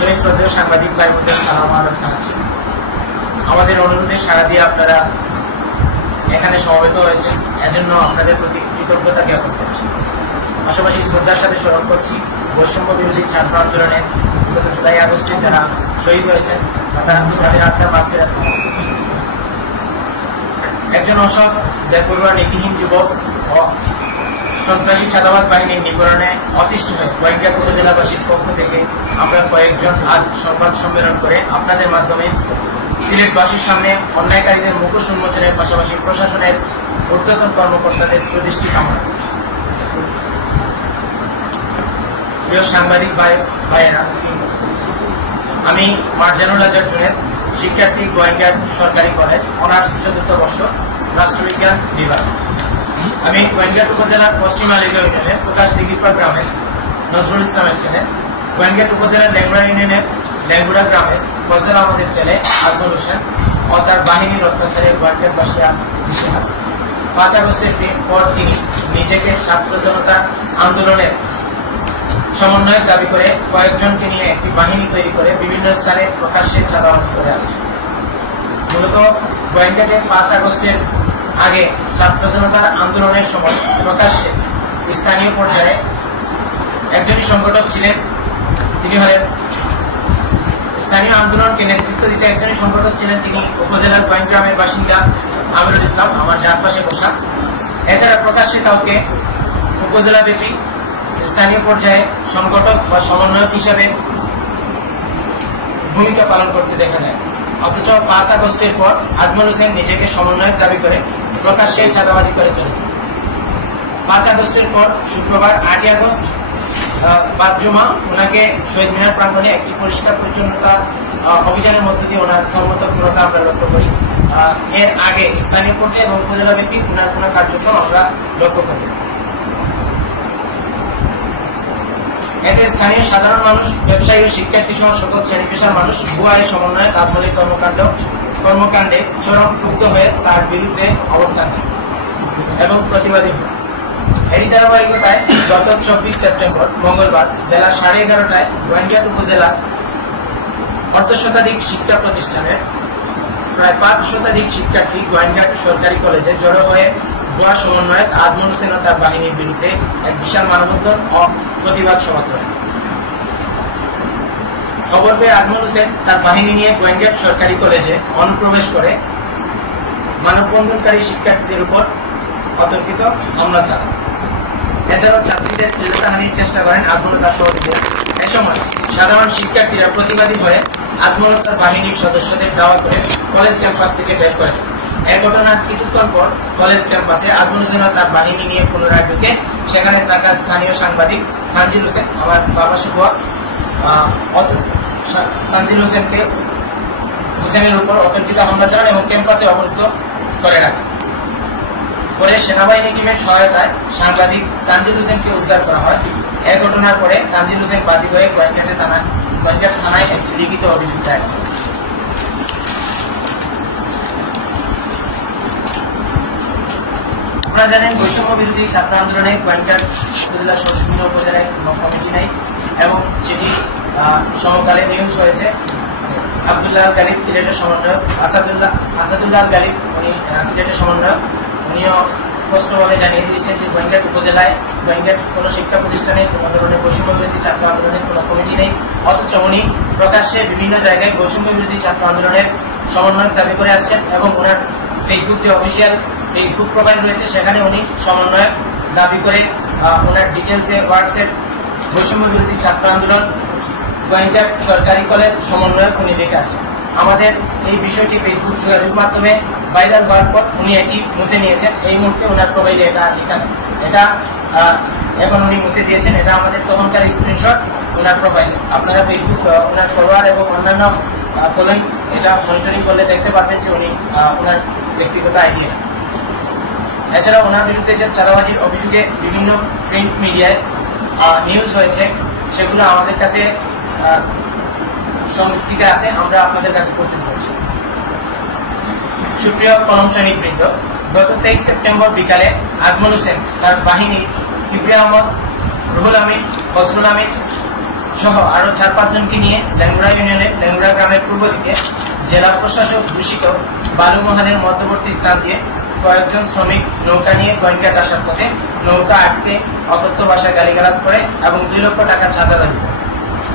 আন্তরিক শ্রদ্ধেয় সাংবাদিক ভাই বোনদের সালাম আলাইকুম জানাচ্ছি। আমাদের অনুরোধে সাড়া দিয়ে আপনারা এখানে সমবেত হয়েছেন, এজন্য আপনাদের প্রতি কৃতজ্ঞতা জ্ঞাপন করছি। পাশাপাশি শ্রদ্ধার সাথে স্মরণ করছি বৈষম্য বিরোধী ছাত্র আন্দোলনের গত জুলাই আগস্টে যারা শহীদ হয়েছেন তাদের আত্মার মাগফিরাত কামনা করছি। একজন অসৎ বেপরোয়া নীতিহীন যুবক ও সন্ত্রাসী চাঁদাবাদ বাহিনীর নিপীড়নে অতিষ্ঠ হয়ে গোয়েন্দা উপজেলাবাসীর পক্ষ থেকে আমরা কয়েকজন আজ সংবাদ সম্মেলন করে আপনাদের মাধ্যমে সিলেটবাসীর সামনে অন্যায়কারীদের মুখোশ উন্মোচনের পাশাপাশি প্রশাসনের ঊর্ধ্বতন কর্মকর্তাদের সুদৃষ্টি কামনা করছি। প্রিয় সাংবাদিক ভাইয়েরা, আমি মার্জানুল আজাদ জুনেদ, শিক্ষার্থী গোয়েন্দা সরকারি কলেজ, অনার্স ৪র্থ বর্ষ, রাষ্ট্রবিজ্ঞান বিভাগ। আমি গোয়েন্দা উপজেলার পশ্চিম আলীগড় ইউনিয়নের প্রকাশ দিঘিরপাড় গ্রামের নজরুল ইসলামের ছেলে, গোয়েন্দা উপজেলার লেঙ্গুড়া ইউনিয়নের লেঙ্গুড়া গ্রামের ফজল আহমদের ছেলে আজমল হোসেন ও তার বাহিনীর অত্যাচারে গোয়েন্দাবাসীরা দিশেহারা। ৫ আগস্টের পর তিনি নিজেকে ছাত্র জনতা আন্দোলনের সমন্বয়ের দাবি করে কয়েকজনকে নিয়ে একটি বাহিনী তৈরি করে বিভিন্ন স্থানে প্রকাশ্যে চাঁদাবাজি করে আসছে। মূলত গোয়েন্দাকে ৫ আগস্টের আগে ছাত্র জনতার আন্দোলনের সময় প্রকাশ্যে স্থানীয় পর্যায়ে একজনই সংগঠক ছিলেন, তিনি হলেন স্থানীয় আন্দোলনকে নেতৃত্ব দিতে একজনই সংগঠক ছিলেন, তিনি উপজেলার গোয়েন্দ্রামের বাসিন্দা আমিরুল ইসলাম, আমার ডান পাশে বসা। এছাড়া প্রকাশ্যে কাউকে উপজেলা ভিত্তিক স্থানীয় পর্যায়ে সংগঠক বা সমন্বয়ক হিসাবে ভূমিকা পালন করতে দেখা যায়। অথচ ৫ আগস্টের পর আজমল হোসেন নিজেকে সমন্বয়ক দাবি করে প্রকাশ্যে চাঁদাবাজি করে চলেছে। ৫ আগস্টের পর শুক্রবার ৮ই আগস্ট বাদ জমা ওনাকে শহীদ মিনার প্রাঙ্গণে একটি পরিষ্কার পরিচ্ছন্নতা অভিযানের মধ্য দিয়ে ওনার কর্মতৎপরতা আমরা লক্ষ্য করি। এর আগে স্থানীয় পর্যায়ে এবং উপজেলা ভিত্তিক ওনার কোনো কার্যক্রম আমরা লক্ষ্য করি। এতে স্থানীয় সাধারণ মানুষ, ব্যবসায়ী ও শিক্ষার্থী সহ সকল শ্রেণী পেশার মানুষ ভুয়ায় সমন্বয়ে তাৎমূলক কর্মকাণ্ডে চরম ক্ষুব্ধ হয়ে তার বিরুদ্ধে অবস্থান নেয় এবং প্রতিবাদী হয়। এরই ধারাবাহিকতায় গত ২৪ সেপ্টেম্বর মঙ্গলবার বেলা 11:30টায় গোয়েন্দা উপজেলার অর্ধশতাধিক শিক্ষা প্রতিষ্ঠানের প্রায় ৫ শতাধিক শিক্ষার্থী গোয়েন্দা সরকারি কলেজে জড়ো হয়ে ভুয়া সমন্বয়ক আজমল হোসেন ও তার বাহিনীর বিরুদ্ধে এক বিশাল মানববন্ধন ও প্রতিবাদ সভা করেন। খবর পেয়ে আজমল হোসেন তার বাহিনী নিয়ে গোয়েন্দা সরকারি কলেজে অনুপ্রবেশ করে মানববন্ধনকারী শিক্ষার্থীদের উপর অতর্কিত হামলা চালান। এছাড়াও ছাত্রীদের শ্লীলতাহানির চেষ্টা করেন আজমল তার সহযোগীরা। এ সময় সাধারণ শিক্ষার্থীরা প্রতিবাদী হয়ে আজমল তার বাহিনীর সদস্যদের দাওয়া করে কলেজ ক্যাম্পাস থেকে বের করেন। এই ঘটনার কিছুক্ষণ পর কলেজ ক্যাম্পাসে আজমল হোসেন তার বাহিনী নিয়ে পুনরায় ঢুকে সেখানে থাকা স্থানীয় সাংবাদিক তানজিল হোসেন, আমার বাবা শুভা, তানজিল হোসেনের উপর অতর্কিত হামলা চালান এবং ক্যাম্পাসে অবরুদ্ধ করে রাখেন। পরে সেনাবাহিনী টিমের সহায়তায় সাংবাদিক তানজিল হোসেনকে উদ্ধার করা হয়। এই ঘটনার পরে তানজিল হোসেন বাদী হয়ে গোয়েন্দা থানায় একটি লিখিত অভিযোগ দায়ের করেন। আপনারা জানেন, বৈষম্য বিরোধী ছাত্র আন্দোলনে গোয়েন্দা উপজেলা বিভিন্ন উপজেলায় কমিটি নেই এবং সেটি সমকালে নিউজ হয়েছে। আব্দুল্লাহ গালিব সিলেটের সমন্বয়ক, আসাদুল্লাহ গালিব উনি সিলেটের সমন্বয়ক, উনিও স্পষ্টভাবে জানিয়ে দিয়েছেন যে গোয়েন্দা উপজেলায় গোয়েন্দার কোনো শিক্ষা প্রতিষ্ঠানে কোনো ধরনের বৈষম্য বিরোধী ছাত্র আন্দোলনের কোনো কমিটি নেই। অথচ উনি প্রকাশ্যে বিভিন্ন জায়গায় বৈষম্য বিরোধী ছাত্র আন্দোলনের সমন্বয়ক দাবি করে আসছেন এবং ওনার ফেসবুক যে অফিসিয়াল ফেসবুক প্রোফাইল রয়েছে সেখানে উনি সমন্বয়ক দাবি করে ওনার ডিটেলসে হোয়াটসঅ্যাপ বৈষম্য বিরোধী ছাত্র আন্দোলন গোয়েন্দা সরকারি কলেজ সমন্বয়ক উনি দেখে আসছেন। আমাদের এই বিষয়টি ফেসবুক যোগাযোগ মাধ্যমে ভাইরাল হওয়ার পর উনি এটি মুছে নিয়েছেন। এই মুহূর্তে ওনার প্রোফাইলে এটা এখন উনি মুছে দিয়েছেন। এটা আমাদের তখনকার স্ক্রিনশট ওনার প্রোফাইলে। আপনারা ফেসবুক ওনার ফলোয়ার এবং অন্যান্য ফলোইং এটা মনিটরিং করলে দেখতে পারবেন যে উনি ওনার ব্যক্তিগত আইডি। এছাড়া ওনার বিরুদ্ধে যে চাঁদাবাজির অভিযোগে বিভিন্ন প্রিন্ট মিডিয়ায় নিউজ হয়েছে সেগুলো আমাদের কাছে সংযুক্তিতে আছে, আমরা আপনাদের কাছে পৌঁছে করছি। সুপ্রিয় কলম সৈনিক বৃন্দ, গত 23 সেপ্টেম্বর বিকালে আজমল হোসেন তার বাহিনী কিবরিয়া আহমদ, রুহুল আমিন, ফজলুল আমিন সহ আরো 4-5 জনকে নিয়ে ল্যাংড়া ইউনিয়নের ল্যাংড়া গ্রামের পূর্ব দিকে জেলা প্রশাসক দূষিত বালুমহালের মধ্যবর্তী স্থান দিয়ে কয়েকজন শ্রমিক নৌকা নিয়ে গোয়েন্দাঘাট আসার পথে নৌকা আটকে অকথ্য ভাষায় গালিগালাজ করে এবং 2 লক্ষ টাকা চাঁদা দাবি করে।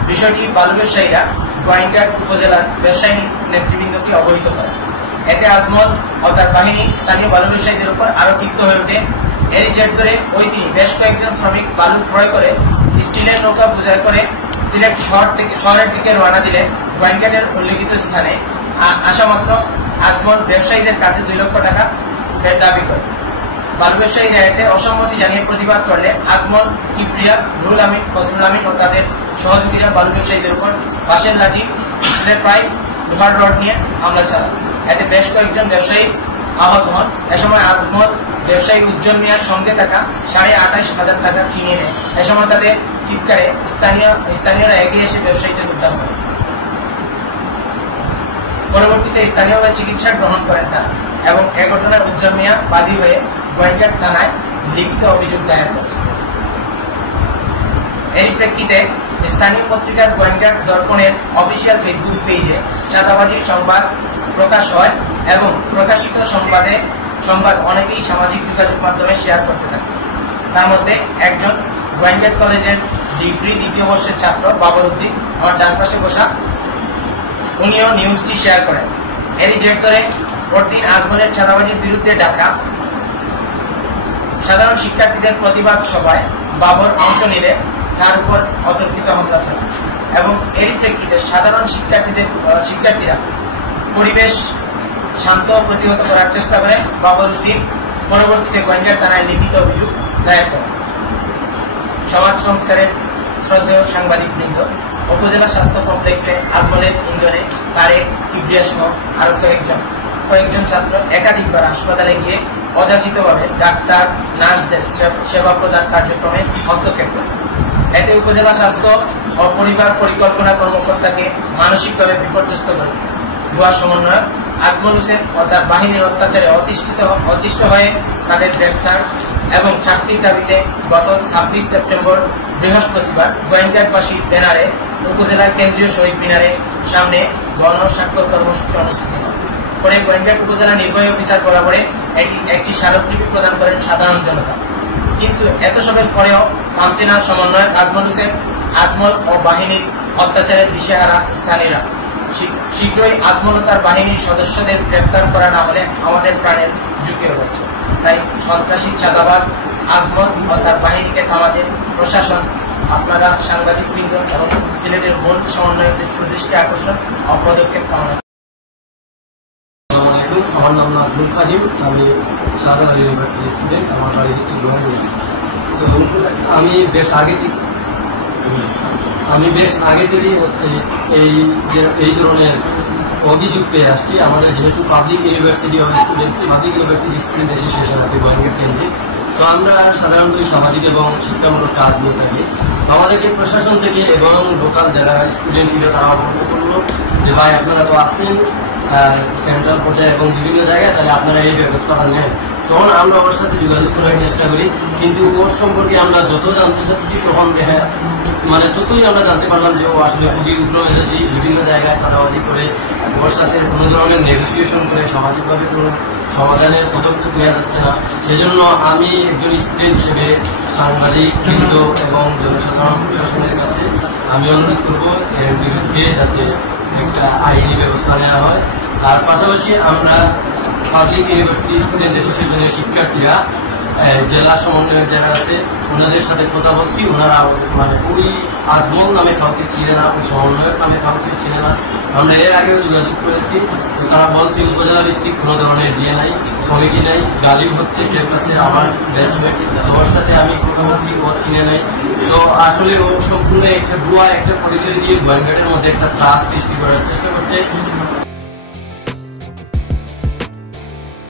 বিষয়টি বালু ব্যবসায়ীরা গোয়েন্দাঘাট উপজেলার ব্যবসায়ী নেতৃবৃন্দকে অবহিত করে। এতে আজমল ও তার বাহিনী স্থানীয় বালু ব্যবসায়ীদের উপর আরো ক্ষিপ্ত হয়ে ওঠে। এর জের ধরে ওই দিন বেশ কয়েকজন শ্রমিক বালু ক্রয় করে স্টিলের নৌকা বোঝাই করে সিলেট শহরের দিকে রওনা দিলে গোয়েন্দাঘাটের উল্লেখিত স্থানে আসা মাত্র আজমল ব্যবসায়ীদের কাছে 2 লক্ষ টাকা দাবি করে। বালু ব্যবসায়ীরা এতে অসম্মতি জানিয়ে প্রতিবাদ করলে আজমল, কিবরিয়া, রুহুল আমিন, ফজলুল আমিন ও তাদের সহযোগীরা বালু ব্যবসায়ীদের উপর বাঁশের লাঠি, স্টিলের পাইপ, লোহার রড নিয়ে হামলা চালান। এতে বেশ কয়েকজন ব্যবসায়ী আহত হন। এ সময় আজমল ব্যবসায়ী উজ্জ্বল মিয়ার সঙ্গে থাকা 28,500 টাকা ছিনিয়ে নেয়। এ সময় তাদের চিৎকারে স্থানীয়রা এগিয়ে এসে ব্যবসায়ীদের উদ্ধার করে। পরবর্তীতে স্থানীয়ভাবে চিকিৎসা গ্রহণ করেন তারা এবং এ ঘটনার উজ্জ্বল মিয়া বাদী হয়ে গোয়েন্দাঘাট থানায় লিখিত অভিযোগ দায়ের করেন। এর প্রেক্ষিতে স্থানীয় পত্রিকার গোয়েন্দাঘাট দর্পণের অফিসিয়াল ফেসবুক পেজে চাঁদাবাজির সংবাদ প্রকাশ হয় এবং প্রকাশিত সংবাদ অনেকেই সামাজিক যোগাযোগ মাধ্যমে শেয়ার করতে থাকে। তার মধ্যে একজন গোয়েন্দাঘাট কলেজের ডিগ্রি 2য় বর্ষের ছাত্র বাবর উদ্দিন, আমার ডান পাশে বসা, উনিও নিউজটি শেয়ার করেন। এরই জের ধরে পরদিন আজমলের চাঁদাবাজির বিরুদ্ধে ডাকা সাধারণ শিক্ষার্থীদের প্রতিবাদ সভায় বাবর অংশ নিলে তার উপর অতর্কিত হামলা চালায় এবং এরই প্রেক্ষিতে সাধারণ শিক্ষার্থীরা পরিবেশ শান্ত প্রতিহত করার চেষ্টা করে বাবর উদ্দিন পরবর্তীতে গোয়েন্দাঘাট থানায় লিখিত অভিযোগ দায়ের করেন। সমাজ সংস্কারের শ্রদ্ধেয় সাংবাদিক বৃন্দ, উপজেলা স্বাস্থ্য কমপ্লেক্সে আজমলের ইন্ধনে তারেক, কিবরিয়া সহ আরো কয়েকজন ছাত্র একাধিকবার হাসপাতালে গিয়ে অযাচিতভাবে ডাক্তার, নার্সদের সেবা প্রদান কার্যক্রমে হস্তক্ষেপ করে। এতে উপজেলা স্বাস্থ্য ও পরিবার পরিকল্পনা কর্মকর্তাকে মানসিকভাবে বিপর্যস্ত করে। ভুয়া সমন্বয়ক আজমল হোসেন ও তার বাহিনীর অত্যাচারে অতিষ্ঠ হয়ে তাদের গ্রেফতার এবং শাস্তির দাবিতে গত 26 সেপ্টেম্বর বৃহস্পতিবার গোয়েন্দাঘাটবাসী ব্যানারে উপজেলার কেন্দ্রীয় শহীদ মিনারের সামনে গণস্বাক্ষর কর্মসূচি অনুষ্ঠিত হয়। পরে গোয়েন্দাঘাট উপজেলা নির্বাহী অফিসার বরাবরে একটি স্মারকলিপি প্রদান করেন সাধারণ জনতা। কিন্তু এত সবের পরেও থামছে না সমন্বয়ক আজমল ও বাহিনীর অত্যাচারের দিশেহারা স্থানীয়রা। শীঘ্রই আজমল ও তার বাহিনীর সদস্যদের গ্রেফতার করা না হলে আমাদের প্রাণের ঝুঁকি রয়েছে। তাই সন্ত্রাসী চাঁদাবাজ আজমল ও তার বাহিনীকে থামাতে প্রশাসন, আপনারা সাংবাদিক বৃন্দ এবং সিলেটের মূল সমন্বয়কদের সুদৃষ্টি আকর্ষণ ও পদক্ষেপ কামনা। আমার নাম নাজমুল ফাহিম, আমি শাহজালাল ইউনিভার্সিটির স্টুডেন্ট। আমার বাড়ি হচ্ছে লোহাগড়ি। তো আমি বেশ আগে থেকেই হচ্ছে এই ধরনের অভিযোগ পেয়ে আসছি। আমাদের যেহেতু পাবলিক ইউনিভার্সিটি স্টুডেন্ট অ্যাসোসিয়েশন আছে গোয়েন্দাঘাট কেন্দ্রে, তো আমরা সাধারণত সামাজিক এবং শিক্ষামূলক কাজ নিয়ে থাকি। আমাদেরকে প্রশাসন থেকে এবং লোকাল যারা স্টুডেন্ট ছিল তারা অবগত করলো যে ভাই আপনারা তো আছেন সেন্ট্রাল পর্যায়ে এবং বিভিন্ন জায়গায়, তাহলে আপনারা এই ব্যবস্থাটা নেন। তখন আমরা ওর সাথে যোগাযোগ করার চেষ্টা করি, কিন্তু ওর সম্পর্কে আমরা যত জানতে চাচ্ছি তখন ততই আমরা জানতে পারলাম যে ও আসলে খুবই উগ্র মেজাজি, বিভিন্ন জায়গায় চাঁদাবাজি করে, ওর সাথে কোনো ধরনের নেগোসিয়েশন করে সামাজিকভাবে কোনো সমাধানের পদক্ষেপ নেওয়া যাচ্ছে না। সেজন্য আমি একজন স্টুডেন্ট হিসেবে সাংবাদিক বৃন্দ এবং জনসাধারণ প্রশাসনের কাছে আমি অনুরোধ করবো এর বিরুদ্ধে যাতে একটা আইনি ব্যবস্থা নেওয়া হয়। তার পাশাপাশি আমরা পাবলিক ইউনিভার্সিটি স্টুডেন্ট অ্যাসোসিয়েশনের শিক্ষার্থীরা জেলা সমন্বয়ক যারা আছে ওনাদের সাথে কথা বলছি। ওনারা ওই আজমল নামে কাউকে চিনে না, ওই সমন্বয়ক নামে কাউকে চিনে না। আমরা এর আগেও যোগাযোগ করেছি, তো তারা বলছে উপজেলা ভিত্তিক কোনো ধরনের নাই, কমিটি নাই, গালিও হচ্ছে ক্যাম্পাসে। আমার ব্যাচমেট ওর সাথে আমি কথা বলছি, ও চিনে নাই। তো আসলে ও সম্পূর্ণ একটা ভুয়া একটা পরিচয় দিয়ে গোয়েন্দাঘাটের মধ্যে একটা ত্রাস সৃষ্টি করার চেষ্টা করছে।